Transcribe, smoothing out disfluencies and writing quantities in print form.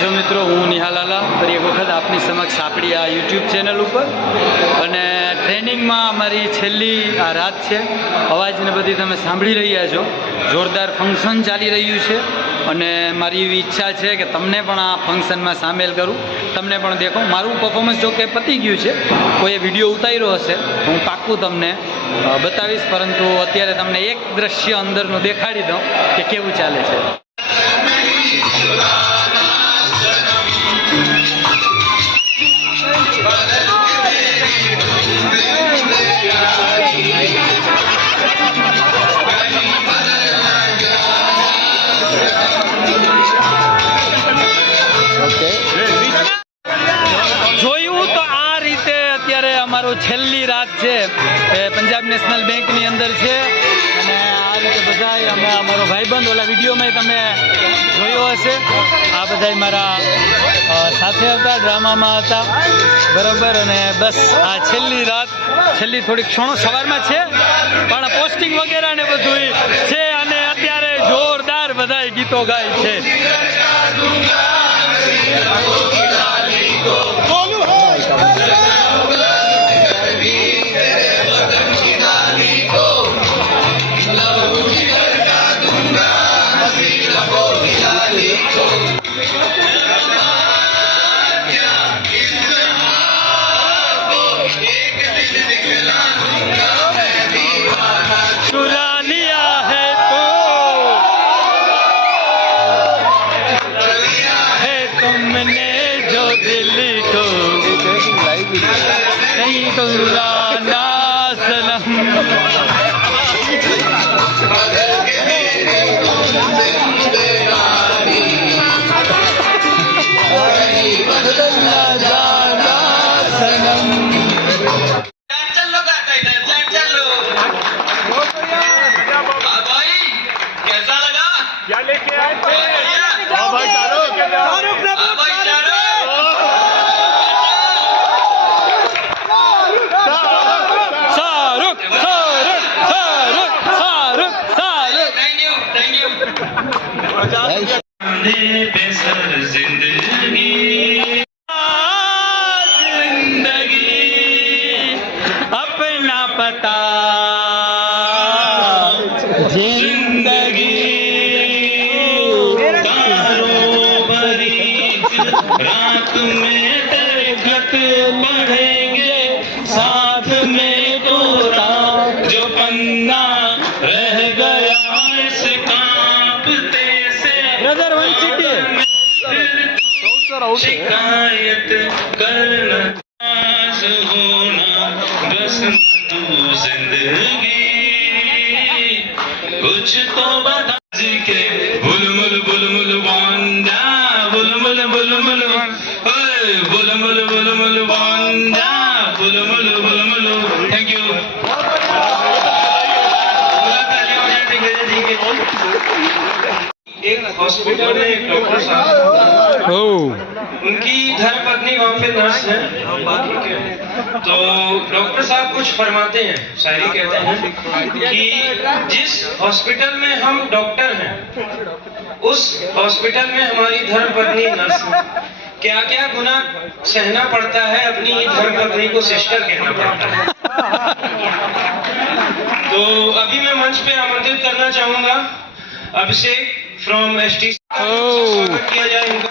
છો મિત્રો, હું નિહાલાલા ફરી એક વખત આપની સમક્ષ આપણી આ યુટ્યુબ ચેનલ ઉપર અને ટ્રેનિંગમાં અમારી છેલ્લી આ રાત છે. અવાજને બધી તમે સાંભળી રહ્યા છો. જોરદાર ફંક્શન ચાલી રહ્યું છે અને મારી એવી ઈચ્છા છે કે તમને પણ આ ફંક્શનમાં સામેલ કરું, તમને પણ દેખો. મારું પરફોર્મન્સ જો કે પતી ગયું છે, કોઈએ વિડીયો ઉતાર્યો હશે હું પાક્કું તમને બતાવીશ, પરંતુ અત્યારે તમને એક દ્રશ્ય અંદરનું દેખાડી દઉં કે કેવું ચાલે છે. જોયું તો આ રીતે અત્યારે અમારું છેલ્લી રાત છે એ પંજાબ નેશનલ બેંકની અંદર છે અને આ રીતે બધા અમે અમારો ભાઈબંધ ઓલા વિડીયોમાં તમે જોયો હશે, આ બધા મારા સાથે હતા, ડ્રામામાં હતા, બરાબર. અને બસ આ છેલ્લી રાત, છેલ્લી થોડીક ક્ષણો સવારમાં છે પણ પોસ્ટિંગ વગેરે ને બધું છે અને અત્યારે જોરદાર બધા ગીતો ગાય છે. नहीं तो सनम कैसा लगा? क्या लेके आए थे? जिंदगी अपना पता, जिंदगी रात में दरगत बढ़ेंगे, साथ में तोरा जो पन्ना रह गया इस कांपते से शिकायत करना होना बस तू जिंदगी कुछ तो बता जी के बुलमुल बुलमुल वांडा बुलमुल बुलमुल बुलमुल बुलमुल वांडा बुलमुल बुलमुल. Thank you. एक हॉस्पिटल में एक डॉक्टर साहब, उनकी धर्मपत्नी वहाँ पे नर्स है, तो डॉक्टर साहब कुछ फरमाते हैं, शायरी कहते हैं कि जिस हॉस्पिटल में हम डॉक्टर हैं उस हॉस्पिटल में हमारी धर्मपत्नी नर्स है. क्या क्या गुनाह सहना पड़ता है, अपनी धर्मपत्नी को सिस्टर कहना पड़ता है. तो अभी मैं मंच पे आमंत्रित करना चाहूंगा अभिषेक फ्रॉम ST.